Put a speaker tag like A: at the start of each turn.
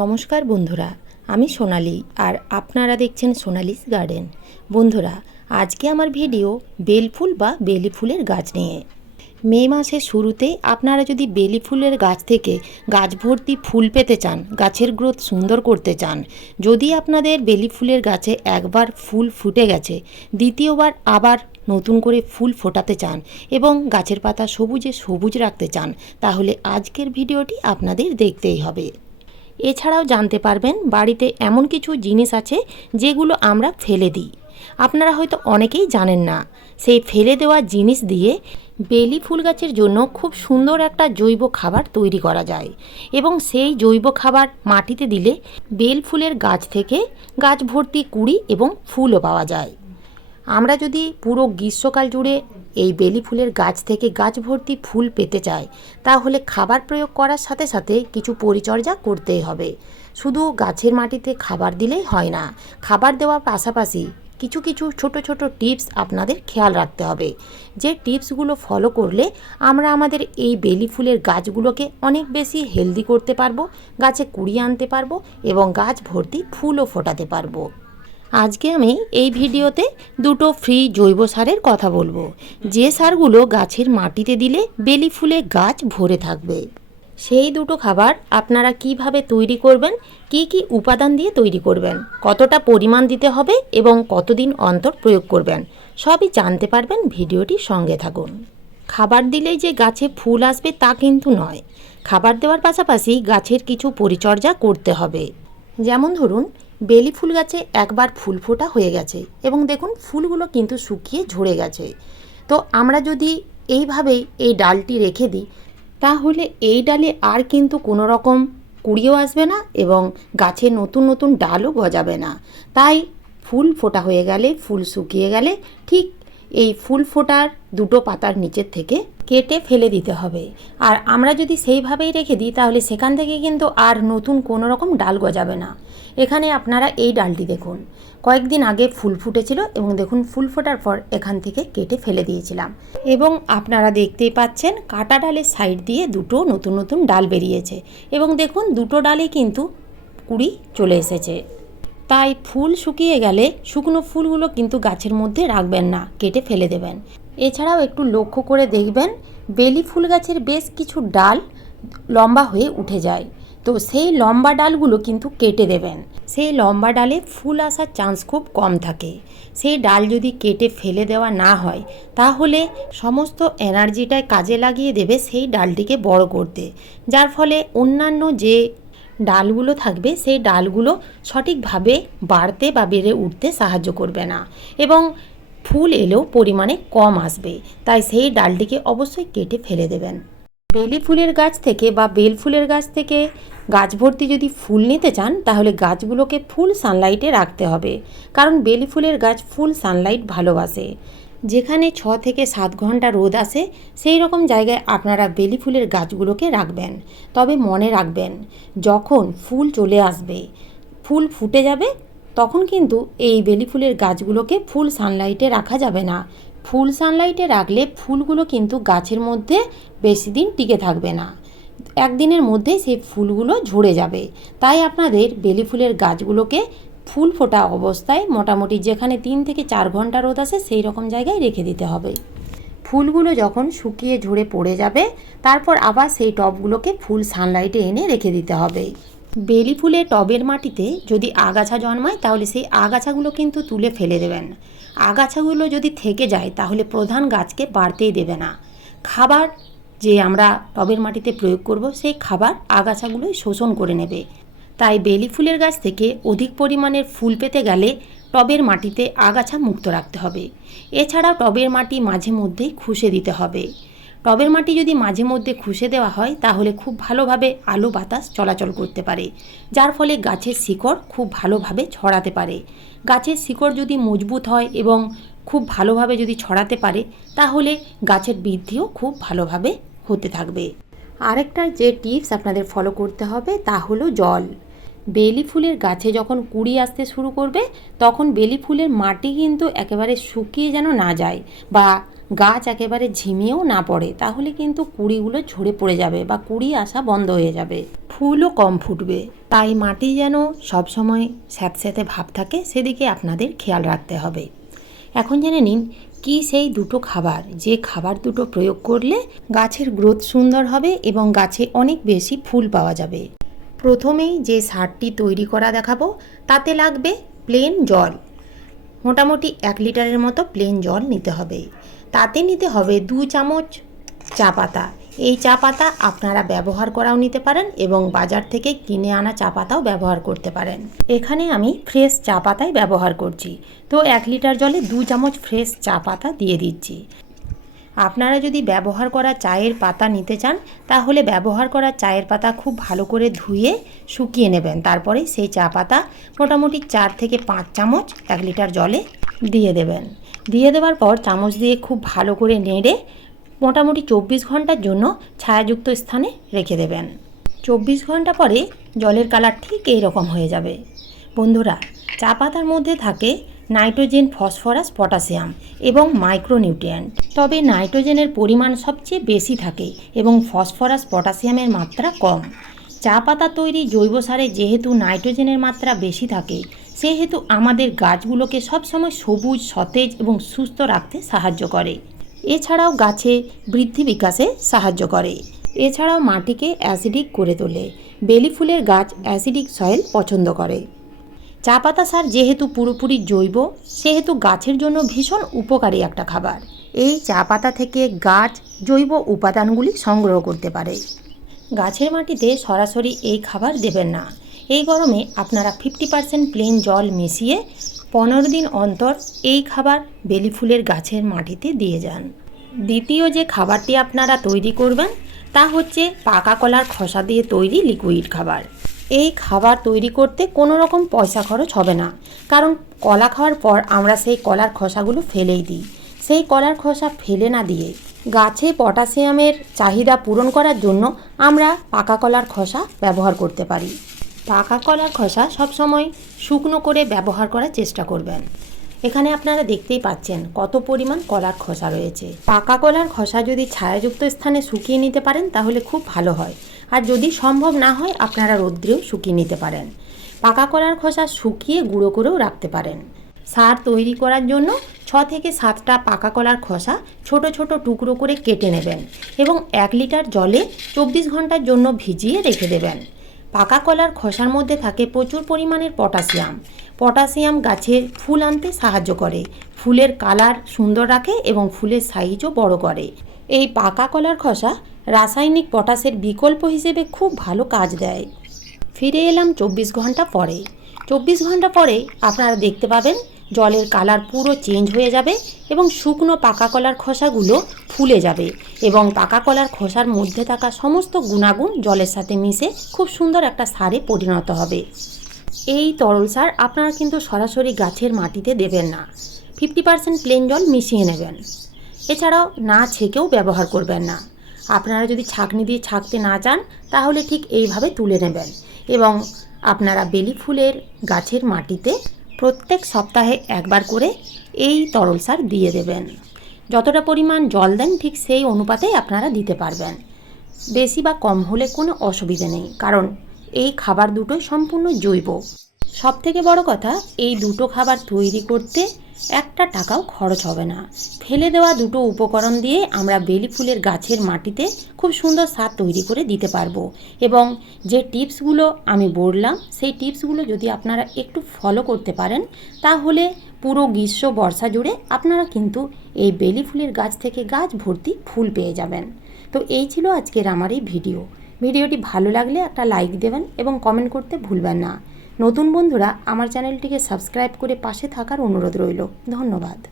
A: নমস্কার বন্ধুরা, আমি সোনালি আর আপনারা দেখছেন সোনালিস গার্ডেন। বন্ধুরা, আজকে আমার ভিডিও বেলফুল বা বেলি ফুলের গাছ নিয়ে। মে মাসের শুরুতে আপনারা যদি বেলি ফুলের গাছ থেকে গাছ ভর্তি ফুল পেতে চান, গাছের গ্রোথ সুন্দর করতে চান, যদি আপনাদের বেলি ফুলের গাছে একবার ফুল ফুটে গেছে, দ্বিতীয়বার আবার নতুন করে ফুল ফোটাতে চান এবং গাছের পাতা সবুজে সবুজ রাখতে চান, তাহলে আজকের ভিডিওটি আপনাদের দেখতেই হবে। এছাড়াও জানতে পারবেন বাড়িতে এমন কিছু জিনিস আছে যেগুলো আমরা ফেলে দিই। আপনারা হয়তো অনেকেই জানেন না, সেই ফেলে দেওয়া জিনিস দিয়ে বেলি ফুল গাছের জন্য খুব সুন্দর একটা জৈব খাবার তৈরি করা যায় এবং সেই জৈব খাবার মাটিতে দিলে বেল ফুলের গাছ থেকে গাছ ভর্তি কুড়ি এবং ফুলও পাওয়া যায়। আমরা যদি পুরো গ্রীষ্মকাল জুড়ে এই বেলি ফুলের গাছ থেকে গাছ ভর্তি ফুল পেতে চাই তাহলে খাবার প্রয়োগ করার সাথে সাথে কিছু পরিচর্যা করতেই হবে। শুধু গাছের মাটিতে খাবার দিলেই হয় না, খাবার দেওয়ার পাশাপাশি কিছু কিছু ছোট ছোট টিপস আপনাদের খেয়াল রাখতে হবে। যে টিপসগুলো ফলো করলে আমরা আমাদের এই বেলি ফুলের গাছগুলোকে অনেক বেশি হেলদি করতে পারব, গাছে কুড়িয়ে আনতে পারব এবং গাছ ভর্তি ফুলও ফোটাতে পারব। আজকে আমি এই ভিডিওতে দুটো ফ্রি জৈব সারের কথা বলব। যে সারগুলো গাছের মাটিতে দিলে বেলি ফুলে গাছ ভরে থাকবে। সেই দুটো খাবার আপনারা কীভাবে তৈরি করবেন, কি কি উপাদান দিয়ে তৈরি করবেন, কতটা পরিমাণ দিতে হবে এবং কতদিন অন্তর প্রয়োগ করবেন, সবই জানতে পারবেন ভিডিওটি সঙ্গে থাকুন। খাবার দিলেই যে গাছে ফুল আসবে তা কিন্তু নয়। খাবার দেওয়ার পাশাপাশি গাছের কিছু পরিচর্যা করতে হবে। যেমন ধরুন বেলি ফুল গাছে একবার ফুল ফোটা হয়ে গেছে এবং দেখুন ফুলগুলো কিন্তু শুকিয়ে ঝরে গেছে। তো আমরা যদি এইভাবেই এই ডালটি রেখে দিই, তাহলে এই ডালে আর কিন্তু কোনো রকম কুড়িয়েও আসবে না এবং গাছে নতুন নতুন ডালও গজাবে না। তাই ফুল ফোটা হয়ে গেলে, ফুল শুকিয়ে গেলে ঠিক এই ফুল ফোটার দুটো পাতার নিচের থেকে কেটে ফেলে দিতে হবে। আর আমরা যদি সেইভাবেই রেখে দিই, তাহলে সেখান থেকে কিন্তু আর নতুন কোনো রকম ডাল গজাবে না। এখানে আপনারা এই ডালটি দেখুন। কয়েকদিন আগে ফুল ফুটেছিল এবং দেখুন ফুল ফোটার পর এখান থেকে কেটে ফেলে দিয়েছিলাম। এবং আপনারা দেখতেই পাচ্ছেন, কাটা ডালের সাইড দিয়ে দুটো নতুন নতুন ডাল বেরিয়েছে। এবং দেখুন দুটো ডালে কিন্তু কুড়ি চলে এসেছে। তাই ফুল শুকিয়ে গেলে শুকনো ফুলগুলো কিন্তু গাছের মধ্যে রাখবেন না, কেটে ফেলে দেবেন। এছাড়াও একটু লক্ষ্য করে দেখবেন, বেলি ফুল গাছের বেশ কিছু ডাল লম্বা হয়ে উঠে যায়। তো সেই লম্বা ডালগুলো কিন্তু কেটে দেবেন। সেই লম্বা ডালে ফুল আসার চান্স খুব কম থাকে। সেই ডাল যদি কেটে ফেলে দেওয়া না হয়, তাহলে সমস্ত এনার্জিটাই কাজে লাগিয়ে দেবে সেই ডালটিকে বড় করতে। যার ফলে অন্যান্য যে ডালগুলো থাকবে, সেই ডালগুলো সঠিকভাবে বাড়তে বা বেড়ে উঠতে সাহায্য করবে না। এবং ফুল এলেও পরিমাণে কম আসবে, তাই সেই ডালটিকে অবশ্যই কেটে ফেলে দেবেন। বেলি ফুলের গাছ থেকে বা বেল ফুলের গাছ থেকে গাছ ভর্তি যদি ফুল নিতে চান, তাহলে গাছগুলোকে ফুল সানলাইটে রাখতে হবে, কারণ বেলি ফুলের গাছ ফুল সানলাইট ভালোবাসে। যেখানে ছ থেকে সাত ঘণ্টা রোদ আসে, সেই রকম জায়গায় আপনারা বেলি ফুলের গাছগুলোকে রাখবেন। তবে মনে রাখবেন, যখন ফুল চলে আসবে, ফুল ফুটে যাবে তখন কিন্তু এই বেলি ফুলের গাছগুলোকে ফুল সানলাইটে রাখা যাবে না। ফুল সানলাইটে রাখলে ফুলগুলো কিন্তু গাছের মধ্যে বেশি দিন টিকে থাকবে না। একদিনের মধ্যে সেই ফুলগুলো ঝরে যাবে। তাই আপনাদের বেলি ফুলের গাছগুলোকে ফুল ফোটা অবস্থায় মোটামুটি যেখানে তিন থেকে চার ঘণ্টা রোদ আসে সেই রকম জায়গায় রেখে দিতে হবে। ফুলগুলো যখন শুকিয়ে ঝরে পড়ে যাবে, তারপর আবার সেই টবগুলোকে ফুল সানলাইটে এনে রেখে দিতে হবে। বেলি ফুলের টবের মাটিতে যদি আগাছা জন্মায়, তাহলে সেই আগাছাগুলো কিন্তু তুলে ফেলে দেবেন। আগাছাগুলো যদি থেকে যায়, তাহলে প্রধান গাছকে বাড়তেই দেবে না। খাবার যে আমরা টবের মাটিতে প্রয়োগ করব, সেই খাবার আগাছাগুলোই শোষণ করে নেবে। তাই বেলি ফুলের গাছ থেকে অধিক পরিমাণের ফুল পেতে গেলে টবের মাটিতে আগাছা মুক্ত রাখতে হবে। এছাড়াও টবের মাটি মাঝে মধ্যেই খুশে দিতে হবে। টবের মাটি যদি মাঝে মধ্যে খুশে দেওয়া হয়, তাহলে খুব ভালোভাবে আলো বাতাস চলাচল করতে পারে, যার ফলে গাছের শিকড় খুব ভালোভাবে ছড়াতে পারে। গাছের শিকড় যদি মজবুত হয় এবং খুব ভালোভাবে যদি ছড়াতে পারে, তাহলে গাছের বৃদ্ধিও খুব ভালোভাবে হতে থাকবে। আরেকটা যে টিপস আপনাদের ফলো করতে হবে, তা হলো জল। বেলি ফুলের গাছে যখন কুড়ি আসতে শুরু করবে, তখন বেলি ফুলের মাটি কিন্তু একেবারে শুকিয়ে যেন না যায় বা গাছ একেবারে ঝিমিয়েও না পড়ে, তাহলে কিন্তু কুড়িগুলো ঝরে পড়ে যাবে বা কুড়ি আসা বন্ধ হয়ে যাবে। ফুলও কম ফুটবে। তাই মাটি যেন সবসময় স্যাঁতস্যাঁতে ভাব থাকে, সেদিকে আপনাদের খেয়াল রাখতে হবে। এখন জেনে নিন, কি সেই দুটো খাবার? যে খাবার দুটো প্রয়োগ করলে গাছের গ্রোথ সুন্দর হবে এবং গাছে অনেক বেশি ফুল পাওয়া যাবে। প্রথমেই যে সারটি তৈরি করা দেখাবো, তাতে লাগবে প্লেন জল। মোটামুটি এক লিটারের মতো প্লেন জল নিতে হবে। তাতে নিতে হবে দু চামচ চা পাতা। এই চা পাতা আপনারা ব্যবহার করাও নিতে পারেন এবং বাজার থেকে কিনে আনা চা পাতাও ব্যবহার করতে পারেন। এখানে আমি ফ্রেশ চা পাতাই ব্যবহার করছি। তো এক লিটার জলে দু চামচ ফ্রেশ চা পাতা দিয়ে দিচ্ছি। আপনারা যদি ব্যবহার করা চায়ের পাতা নিতে চান, তাহলে ব্যবহার করা চায়ের পাতা খুব ভালো করে ধুয়ে শুকিয়ে নেবেন। তারপরে সেই চা পাতা মোটামুটি চার থেকে পাঁচ চামচ এক লিটার জলে দিয়ে দেবেন। দিয়ে দেওয়ার পর চামচ দিয়ে খুব ভালো করে নেড়ে মোটামুটি চব্বিশ ঘণ্টার জন্য ছায়াযুক্ত স্থানে রেখে দেবেন। চব্বিশ ঘণ্টা পরে জলের কালার ঠিক এই রকম হয়ে যাবে। বন্ধুরা, চা পাতার মধ্যে থাকে নাইট্রোজেন, ফসফরাস, পটাশিয়াম এবং মাইক্রোনিউট্রিয়েন্ট। তবে নাইট্রোজেনের পরিমাণ সবচেয়ে বেশি থাকে এবং ফসফরাস, পটাশিয়ামের মাত্রা কম। চা পাতা তৈরি জৈব সারে যেহেতু নাইট্রোজেনের মাত্রা বেশি থাকে সেহেতু আমাদের গাছগুলোকে সবসময় সবুজ, সতেজ এবং সুস্থ রাখতে সাহায্য করে। এছাড়াও গাছে বৃদ্ধি বিকাশে সাহায্য করে। এছাড়াও মাটিকে অ্যাসিডিক করে তোলে। বেলি ফুলের গাছ অ্যাসিডিক সয়েল পছন্দ করে। চা পাতা সার যেহেতু পুরোপুরি জৈব, সেহেতু গাছের জন্য ভীষণ উপকারী একটা খাবার। এই চা পাতা থেকে গাছ জৈব উপাদানগুলি সংগ্রহ করতে পারে। গাছের মাটিতে সরাসরি এই খাবার দেবেন না। এই গরমে আপনারা ফিফটি পার্সেন্ট প্লেন জল মিশিয়ে পনেরো দিন অন্তর এই খাবার বেলি ফুলের গাছের মাটিতে দিয়ে যান। দ্বিতীয় যে খাবারটি আপনারা তৈরি করবেন, তা হচ্ছে পাকা কলার খোসা দিয়ে তৈরি লিকুইড খাবার। এই খাবার তৈরি করতে কোনো রকম পয়সা খরচ হবে না, কারণ কলা খাওয়ার পর আমরা সেই কলার খোসাগুলো ফেলেই দিই। সেই কলার খোসা ফেলে না দিয়ে গাছে পটাশিয়ামের চাহিদা পূরণ করার জন্য আমরা পাকা কলার খোসা ব্যবহার করতে পারি। পাকা কলার খোসা সবসময় শুকনো করে ব্যবহার করার চেষ্টা করবেন। এখানে আপনারা দেখতেই পাচ্ছেন কত পরিমাণ কলার খোসা রয়েছে। পাকা কলার খোসা যদি ছায়াযুক্ত স্থানে শুকিয়ে নিতে পারেন, তাহলে খুব ভালো হয়। আর যদি সম্ভব না হয়, আপনারা রৌদ্রেও শুকিয়ে নিতে পারেন। পাকা কলার খোসা শুকিয়ে গুঁড়ো করেও রাখতে পারেন। সার তৈরি করার জন্য ছ থেকে সাতটা পাকা কলার খোসা ছোট ছোট টুকরো করে কেটে নেবেন এবং এক লিটার জলে চব্বিশ ঘণ্টার জন্য ভিজিয়ে রেখে দেবেন। পাকা কলার খসার মধ্যে থাকে প্রচুর পরিমাণের পটাশিয়াম। পটাশিয়াম গাছে ফুল আনতে সাহায্য করে। ফুলের কালার সুন্দর রাখে এবং ফুলের সাইজও বড় করে। এই পাকা কলার খসা রাসায়নিক পটাশের বিকল্প হিসেবে খুব ভালো কাজ দেয়। ফিরে এলাম চব্বিশ ঘণ্টা পরে। চব্বিশ ঘণ্টা পরে আপনারা দেখতে পাবেন জলের কালার পুরো চেঞ্জ হয়ে যাবে এবং শুকনো পাকা কলার খোসাগুলো ফুলে যাবে এবং পাকা কলার খোসার মধ্যে থাকা সমস্ত গুণাগুণ জলের সাথে মিশে খুব সুন্দর একটা সারে পরিণত হবে। এই তরল সার আপনারা কিন্তু সরাসরি গাছের মাটিতে দেবেন না। ফিফটি পার্সেন্ট প্লেন জল মিশিয়ে নেবেন। এছাড়াও না ছেঁকেও ব্যবহার করবেন না। আপনারা যদি ছাঁকনি দিয়ে ছাঁকতে না চান, তাহলে ঠিক এইভাবে তুলে নেবেন এবং আপনারা বেলি ফুলের গাছের মাটিতে প্রত্যেক সপ্তাহে একবার করে এই তরল সার দিয়ে দেবেন। যতটা পরিমাণ জল দেন ঠিক সেই অনুপাতেই আপনারা দিতে পারবেন। বেশি বা কম হলে কোনো অসুবিধে নেই, কারণ এই খাবার দুটোই সম্পূর্ণ জৈব। সব থেকে বড় কথা, এই দুটো খাবার তৈরি করতে একটা টাকাও খরচ হবে না। ফেলে দেওয়া দুটো উপকরণ দিয়ে আমরা বেলি ফুলের গাছের মাটিতে খুব সুন্দর সার তৈরি করে দিতে পারব। এবং যে টিপসগুলো আমি বললাম, সেই টিপসগুলো যদি আপনারা একটু ফলো করতে পারেন, তাহলে পুরো গ্রীষ্ম বর্ষা জুড়ে আপনারা কিন্তু এই বেলি ফুলের গাছ থেকে গাছ ভর্তি ফুল পেয়ে যাবেন। তো এই ছিল আজকের আমার এই ভিডিও। ভিডিওটি ভালো লাগলে একটা লাইক দেবেন এবং কমেন্ট করতে ভুলবেন না। নতুন বন্ধুরা আমার চ্যানেলটিকে সাবস্ক্রাইব করে পাশে থাকার অনুরোধ রইল। ধন্যবাদ।